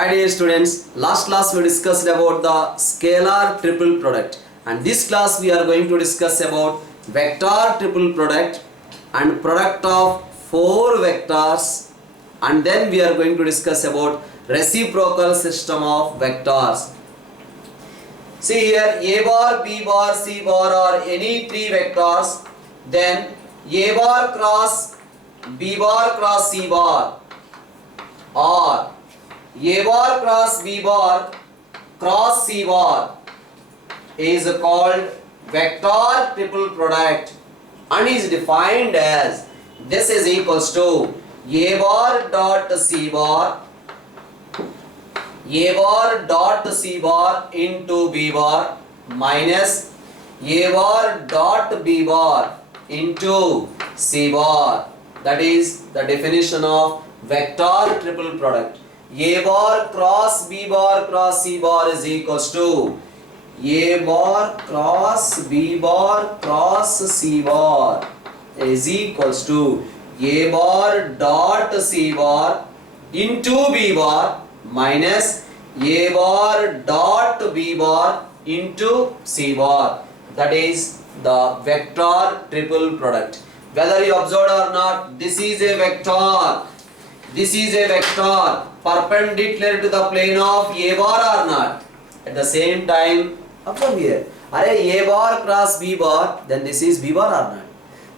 Hi dear students, last class we discussed about the scalar triple product, and this class we are going to discuss about vector triple product and product of four vectors, and then we are going to discuss about reciprocal system of vectors. See here, A bar, B bar, C bar are any three vectors, then A bar cross B bar cross C bar or A bar cross B bar cross C bar is called vector triple product and is defined as this is equals to A bar dot C bar dot C bar into B bar minus A bar dot B bar into C bar. That is the definition of vector triple product. A bar cross B bar cross C bar is equals to A bar cross B bar cross C bar is equals to A bar dot C bar into B bar minus A bar dot B bar into C bar. That is the vector triple product. Whether you observed or not, this is a vector. This is a vector perpendicular to the plane of A bar or not. At the same time, observe here. A bar cross B bar, then this is B bar or not.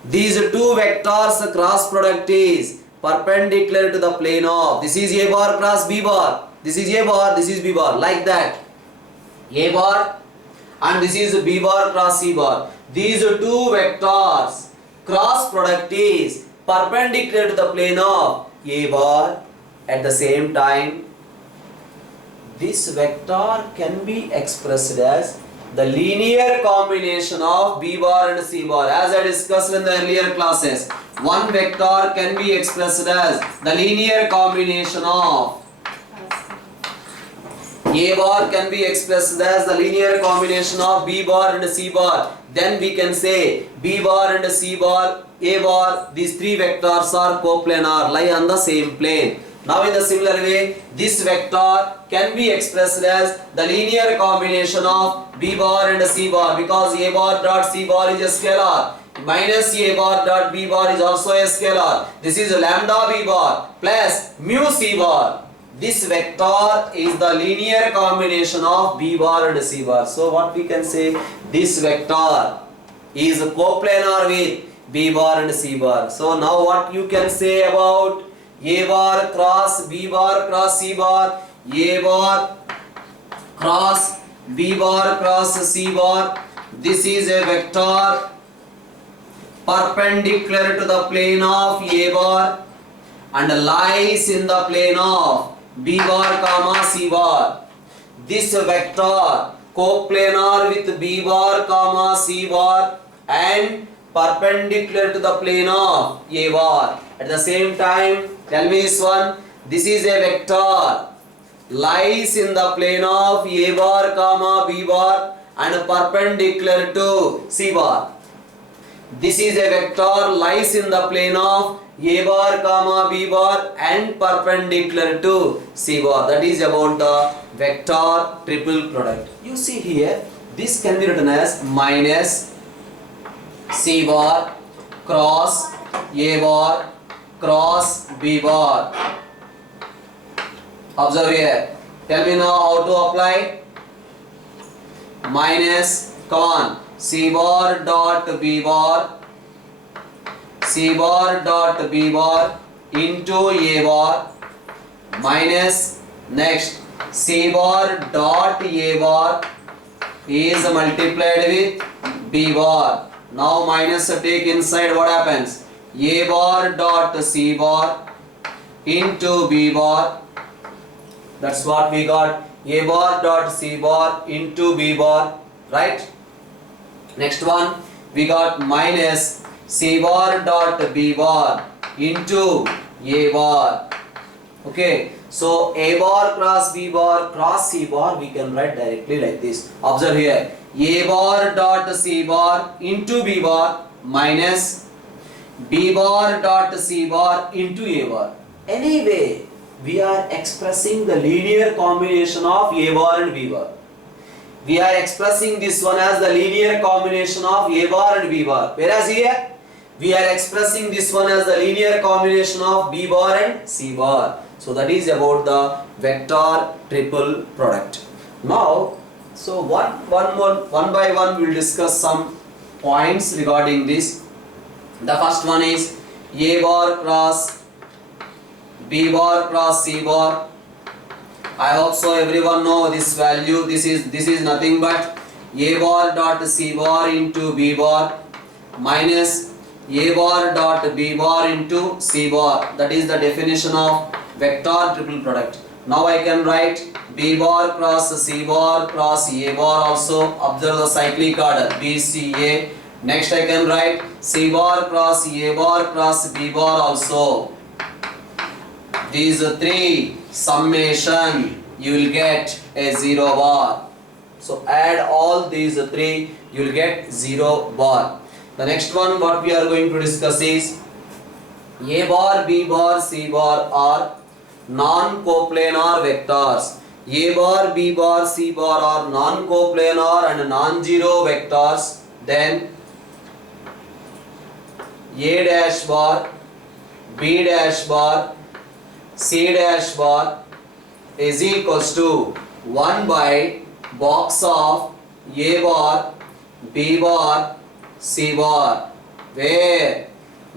These two vectors cross product is perpendicular to the plane of, this is A bar cross B bar, this is A bar, this is B bar, like that. A bar and this is B bar cross C bar. These two vectors cross product is perpendicular to the plane of A bar. At the same time, this vector can be expressed as the linear combination of B bar and C bar. As I discussed in the earlier classes, one vector can be expressed as the linear combination of A bar can be expressed as the linear combination of B bar and C bar. Then we can say B bar and C bar, A bar, these three vectors are coplanar, lie on the same plane. Now in the similar way, this vector can be expressed as the linear combination of B bar and C bar, because A bar dot C bar is a scalar minus A bar dot B bar is also a scalar. This is lambda B bar plus mu C bar. This vector is the linear combination of B bar and C bar. So what we can say, this vector is coplanar with B bar and C bar. So now what you can say about A bar cross B bar cross C bar, A bar cross B bar cross C bar, this is a vector perpendicular to the plane of A bar and lies in the plane of B bar comma C bar. This vector coplanar with B bar comma C bar and perpendicular to the plane of A bar. At the same time, tell me this one, this is a vector lies in the plane of A bar comma B bar and perpendicular to C bar. This is a vector lies in the plane of A bar comma B bar and perpendicular to C bar. That is about the vector triple product. You see here, this can be written as minus C bar cross A bar cross B bar. Observe here. Tell me now how to apply. Minus, come on, C bar dot B bar, C bar dot B bar into A bar minus, next C bar dot A bar is multiplied with B bar. Now minus take inside, what happens? A bar dot C bar into B bar. That's what we got. A bar dot C bar into B bar, right? Next one, we got minus C bar dot B bar into A bar. Okay, so A bar cross B bar cross C bar we can write directly like this. Observe here, A bar dot C bar into B bar minus B bar dot C bar into A bar. Anyway, we are expressing the linear combination of A bar and B bar. We are expressing this one as the linear combination of A bar and B bar. Whereas here, we are expressing this one as the linear combination of B bar and C bar. So that is about the vector triple product. Now, so one by one we will discuss some points regarding this. The first one is A bar cross B bar cross C bar. I hope so everyone know this value. This is nothing but A bar dot C bar into B bar minus A bar dot B bar into C bar. That is the definition of vector triple product. Now I can write B bar cross C bar cross A bar also. Observe the cyclic order B C A. Next I can write C bar cross A bar cross B bar also. These three summation you will get a 0 bar. So add all these three, you will get 0 bar. The next one what we are going to discuss is A bar, B bar, C bar are non-coplanar vectors. A bar, B bar, C bar are non-coplanar and non-zero vectors. Then A dash bar, B dash bar, C dash bar is equals to 1 by box of A bar, B bar, C bar, where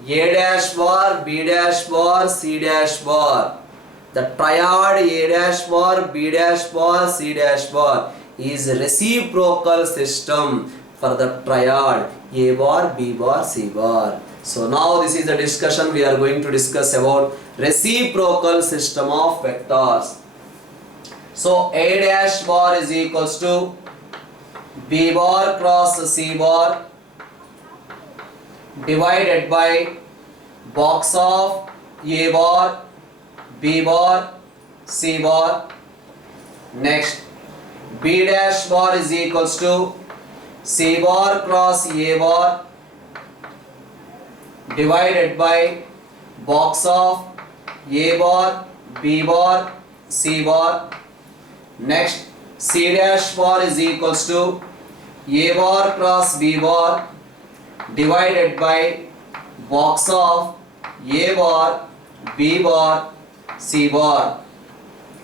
A dash bar, B dash bar, C dash bar, the triad A dash bar, B dash bar, C dash bar is a reciprocal system for the triad A bar, B bar, C bar. So now this is the discussion we are going to discuss about reciprocal system of vectors. So A dash bar is equals to B bar cross C bar divided by box of A bar, B bar, C bar. Next B dash bar is equals to C bar cross A bar divided by box of A bar, B bar, C bar. Next C dash bar is equals to A bar cross B bar divided by box of A bar, B bar, C bar.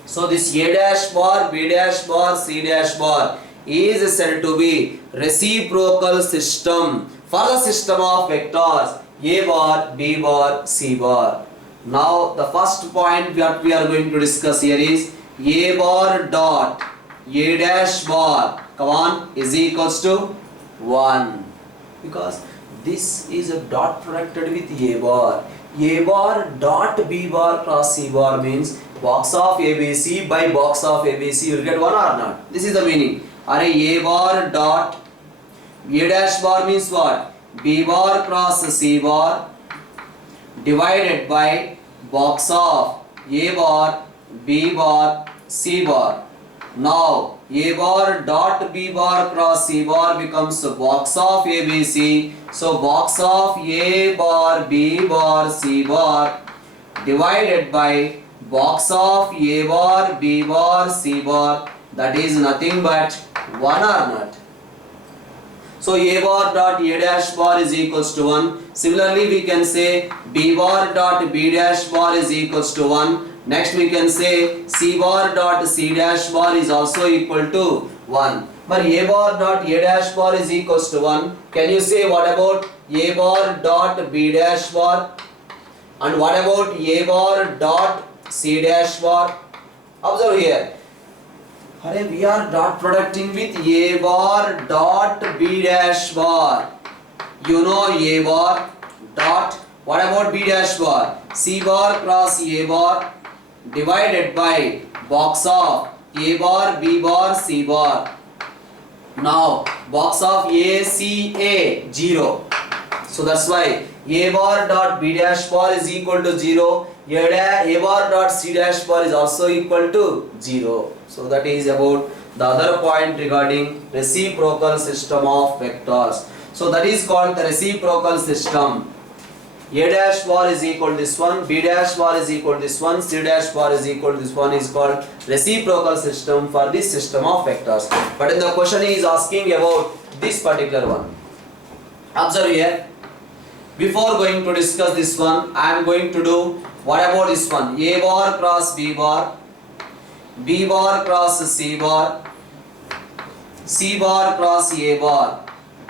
So this A dash bar, B dash bar, C dash bar is said to be reciprocal system for the system of vectors A bar, B bar, C bar. Now the first point that we are going to discuss here is A bar dot A dash bar, come on, is equals to 1, because this is a dot producted with A bar. A bar dot B bar cross C bar means box of ABC by box of ABC you will get 1 or not. This is the meaning. Or A bar dot A dash bar means what? B bar cross C bar divided by box of A bar, B bar, C bar. Now A bar dot B bar cross C bar becomes box of ABC. So box of A bar, B bar, C bar divided by box of A bar, B bar, C bar, that is nothing but 1 or not. So A bar dot A dash bar is equals to 1. Similarly we can say B bar dot B dash bar is equals to 1. Next we can say C bar dot C dash bar is also equal to 1. But A bar dot A dash bar is equals to 1. Can you say what about A bar dot B dash bar? And what about A bar dot C dash bar? Observe here. We are dot producting with A bar dot B dash bar. You know A bar dot, what about B dash bar? C bar cross A bar divided by box of A bar, B bar, C bar. Now box of A, C, A, 0. So that's why A bar dot B dash bar is equal to 0. A bar dot C dash bar is also equal to 0. So that is about the other point regarding reciprocal system of vectors. So that is called the reciprocal system. A dash bar is equal to this one, B dash bar is equal to this one, C dash bar is equal to this one is called reciprocal system for this system of vectors. But in the question he is asking about this particular one. Observe here. Before going to discuss this one, I am going to do what about this one? A bar cross B bar, B bar cross C bar, C bar cross A bar.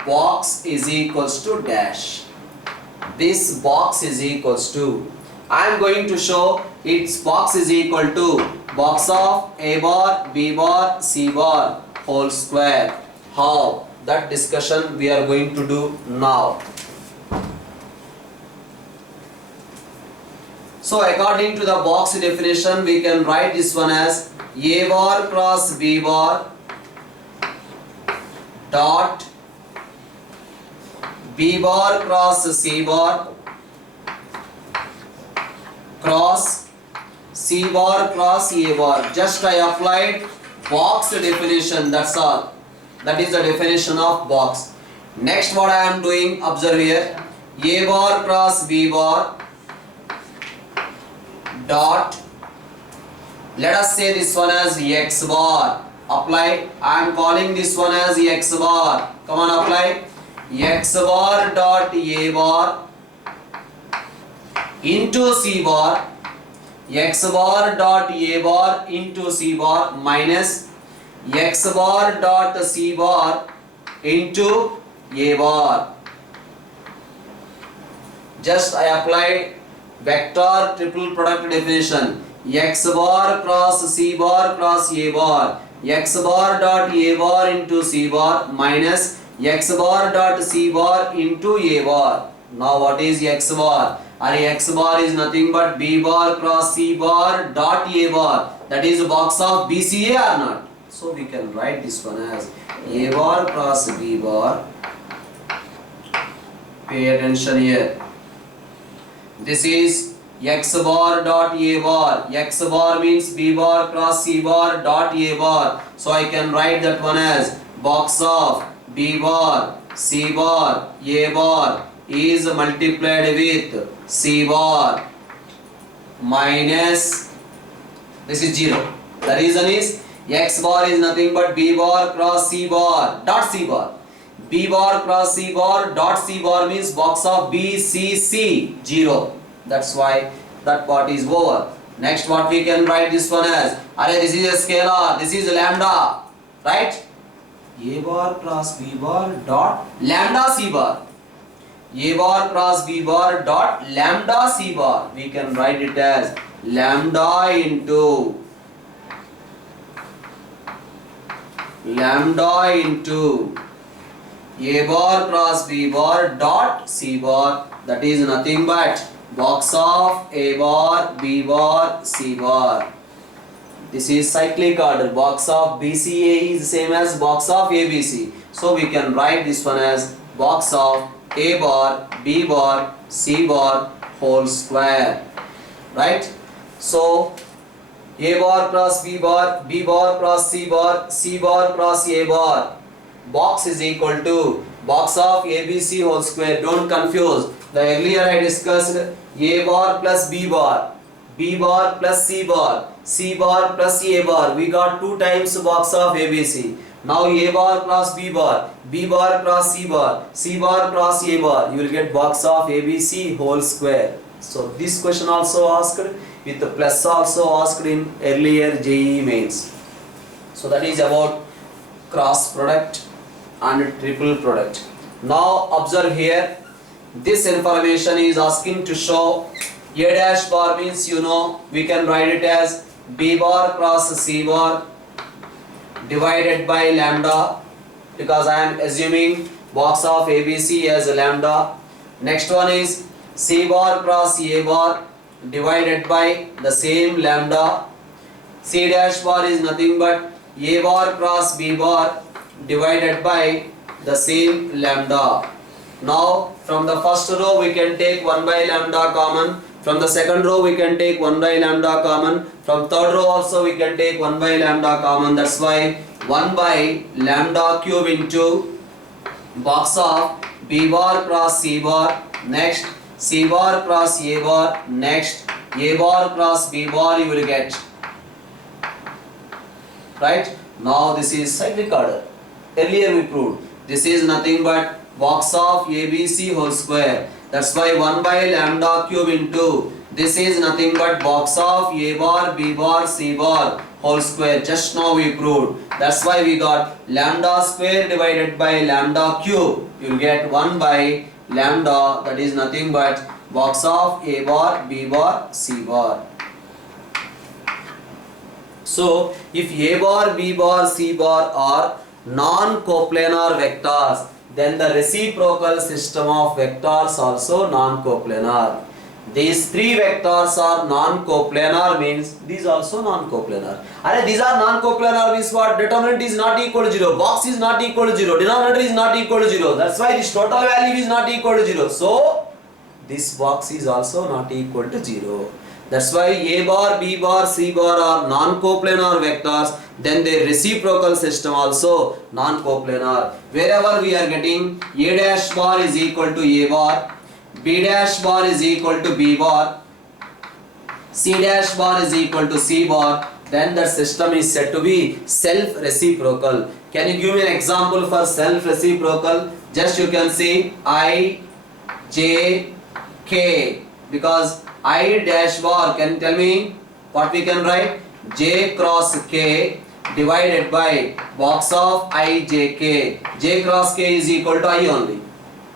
Box is equals to dash. This box is equals to, I am going to show its box is equal to box of A bar, B bar, C bar whole square. How? That discussion we are going to do now. So according to the box definition, we can write this one as A bar cross B bar dot B bar cross C bar cross C bar cross A bar. Just I applied box definition, that's all. That is the definition of box. Next what I am doing, observe here. A bar cross B bar dot, let us say this one as X bar. Apply. I am calling this one as X bar. Come on, apply. X bar dot A bar into C bar, X bar dot A bar into C bar minus X bar dot C bar into A bar. Just I applied vector triple product definition. X bar cross C bar cross A bar, X bar dot A bar into C bar minus X bar dot C bar into A bar. Now what is X bar? X bar is nothing but B bar cross C bar dot A bar. That is a box of BCA or not? So we can write this one as A bar cross B bar. Pay attention here. This is X bar dot A bar. X bar means B bar cross C bar dot A bar. So I can write that one as box of B bar, C bar, A bar is multiplied with C bar minus, this is 0. The reason is X bar is nothing but B bar cross C bar dot C bar. B bar cross C bar dot C bar means box of B, C, C, 0. That's why that part is over. Next what we can write this one as, this is a scalar, this is lambda, right? A bar cross B bar dot lambda C bar. A bar cross B bar dot lambda C bar. We can write it as lambda into A bar cross B bar dot C bar. That is nothing but box of A bar, B bar, C bar. This is cyclic order. Box of BCA is same as box of ABC. So we can write this one as box of A bar, B bar, C bar whole square. Right? So A bar cross B bar, B bar cross C bar, C bar cross A bar. Box is equal to box of ABC whole square. Don't confuse. The earlier I discussed A bar plus B bar, B bar plus C bar, C bar plus A bar. We got 2 times box of ABC. Now A bar cross B bar, B bar cross C bar, C bar cross A bar. You will get box of ABC whole square. So this question also asked with the plus also asked in earlier JEE mains. So that is about cross product and triple product. Now observe here. This information is asking to show A dash bar means, you know, we can write it as B bar cross C bar divided by lambda, because I am assuming box of ABC as a lambda. Next one is C bar cross A bar divided by the same lambda. C dash bar is nothing but A bar cross B bar divided by the same lambda. Now from the first row we can take 1 by lambda common. From the second row we can take 1 by lambda common. From third row also we can take 1 by lambda common. That's why 1 by lambda cube into box of B bar cross C bar. Next C bar cross A bar, next A bar cross B bar you will get. Right? Now this is cyclic order. Earlier we proved this is nothing but box of ABC whole square. That's why 1 by lambda cube into this is nothing but box of A bar, B bar, C bar whole square. Just now we proved. That's why we got lambda square divided by lambda cube. You will get 1 by lambda, that is nothing but box of A bar, B bar, C bar. So if A bar, B bar, C bar are non-coplanar vectors, then the reciprocal system of vectors also non-coplanar. These three vectors are non-coplanar means these also non-coplanar. And these are non-coplanar means what? Determinant is not equal to 0, box is not equal to 0, denominator is not equal to 0. That's why this total value is not equal to 0. So this box is also not equal to 0. That's why A bar, B bar, C bar are non-coplanar vectors. Then their reciprocal system also non-coplanar. Wherever we are getting A dash bar is equal to A bar, B dash bar is equal to B bar, C dash bar is equal to C bar, then the system is said to be self-reciprocal. Can you give me an example for self-reciprocal? Just you can see I, J, K, because I dash bar, can you tell me what we can write? J cross K divided by box of I, J, K. J cross K is equal to I only,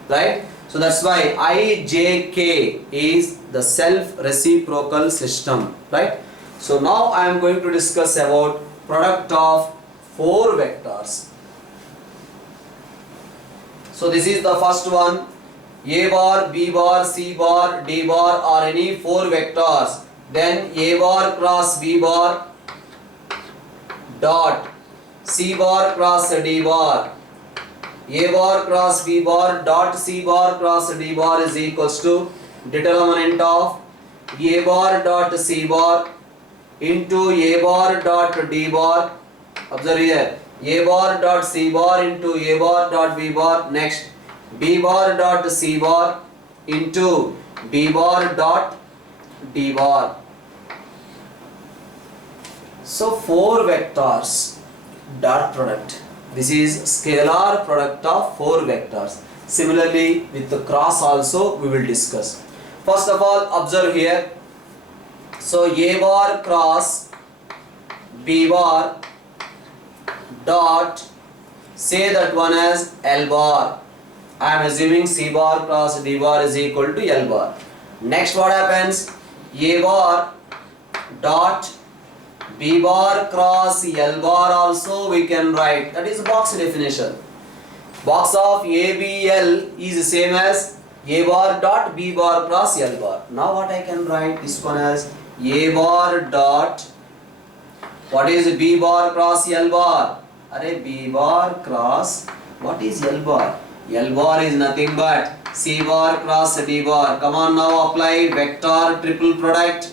right? So that's why I, J, K is the self-reciprocal system, right? So now I am going to discuss about product of four vectors. So this is the first one. A bar, B bar, C bar, D bar are any four vectors. Then A bar cross B bar dot C bar cross D bar. A bar cross B bar dot C bar cross D bar is equals to determinant of A bar dot C bar into A bar dot D bar. Observe here. A bar dot C bar into A bar dot B bar. Next B bar dot C bar into B bar dot D bar. So four vectors dot product. This is scalar product of four vectors. Similarly with the cross also we will discuss. First of all observe here. So A bar cross B bar dot, say that one as L bar. I am assuming C bar cross D bar is equal to L bar. Next what happens? A bar dot B bar cross L bar also we can write. That is box definition. Box of ABL is the same as A bar dot B bar cross L bar. Now what I can write? This one as A bar dot, what is B bar cross L bar? Array B bar cross, what is L bar? L bar is nothing but C bar cross D bar. Come on, now apply vector triple product.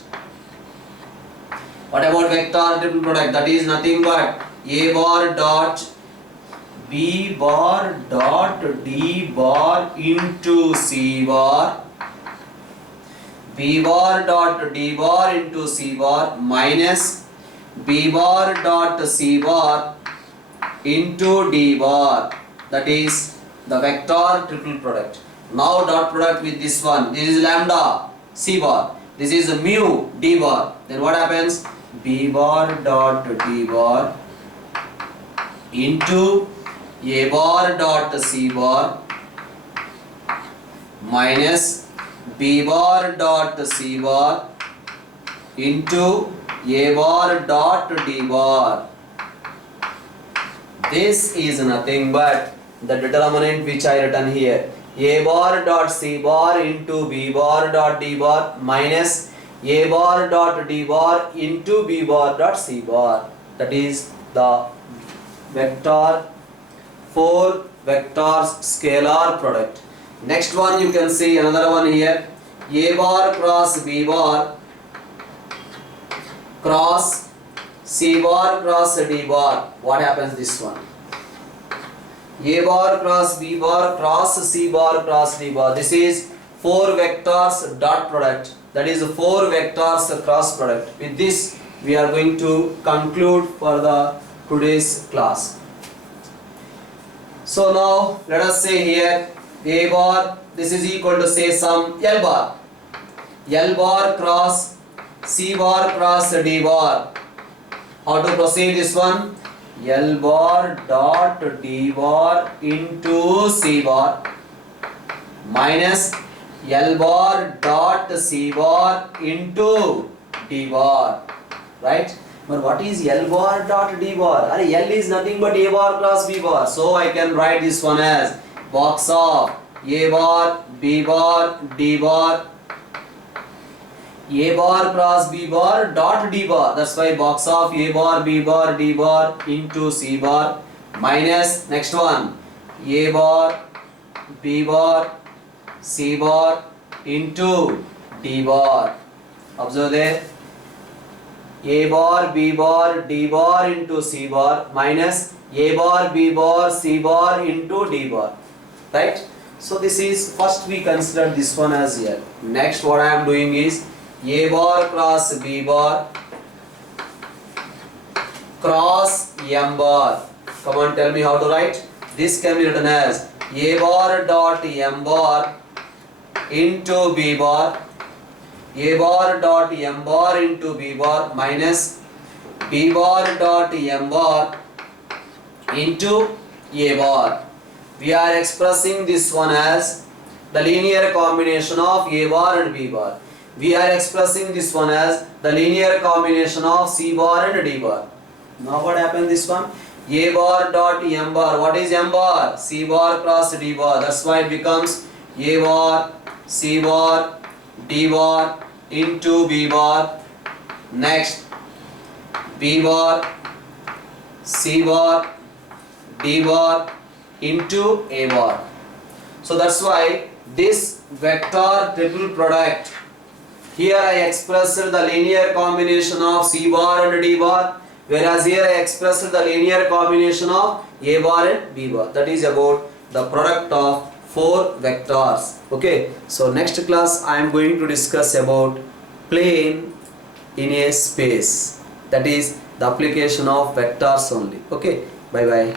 What about vector triple product? That is nothing but A bar dot B bar dot D bar into C bar, B bar dot D bar into C bar minus B bar dot C bar into D bar. That is the vector triple product. Now dot product with this one. This is lambda C bar. This is mu D bar. Then what happens? B bar dot D bar into A bar dot C bar minus B bar dot C bar into A bar dot D bar. This is nothing but the determinant which I written here. A bar dot C bar into B bar dot D bar minus A bar dot D bar into B bar dot C bar. That is the vector, four vectors scalar product. Next one you can see another one here. A bar cross B bar cross C bar cross D bar. What happens this one? A bar cross B bar cross C bar cross D bar. This is 4 vectors dot product, that is 4 vectors cross product. With this we are going to conclude for the today's class. So now let us say here A bar, this is equal to say some L bar cross C bar cross D bar. How to proceed this one? L bar dot D bar into C bar minus L bar dot C bar into D bar, right? But what is L bar dot D bar? L is nothing but A bar cross B bar. So I can write this one as box of A bar, B bar, D bar, A bar cross B bar dot D bar. That's why box of A bar, B bar, D bar into C bar minus next one A bar, B bar, C bar into D bar. Observe there. A bar, B bar, D bar into C bar minus A bar, B bar, C bar into D bar. Right? So this is, first we consider this one as here. Next what I am doing is A bar cross B bar cross M bar. Come on, tell me how to write. This can be written as A bar dot M bar into B bar, A bar dot M bar into B bar minus B bar dot M bar into A bar. We are expressing this one as the linear combination of A bar and B bar. We are expressing this one as the linear combination of C bar and D bar. Now what happened this one? A bar dot M bar. What is M bar? C bar cross D bar. That's why it becomes A bar, C bar, D bar into B bar. Next B bar, C bar, D bar into A bar. So that's why this vector triple product, here I expressed the linear combination of C bar and D bar, whereas here I expressed the linear combination of A bar and B bar. That is about the product of 4 vectors. Okay, so next class I am going to discuss about plane in a space, that is the application of vectors only. Okay, bye bye.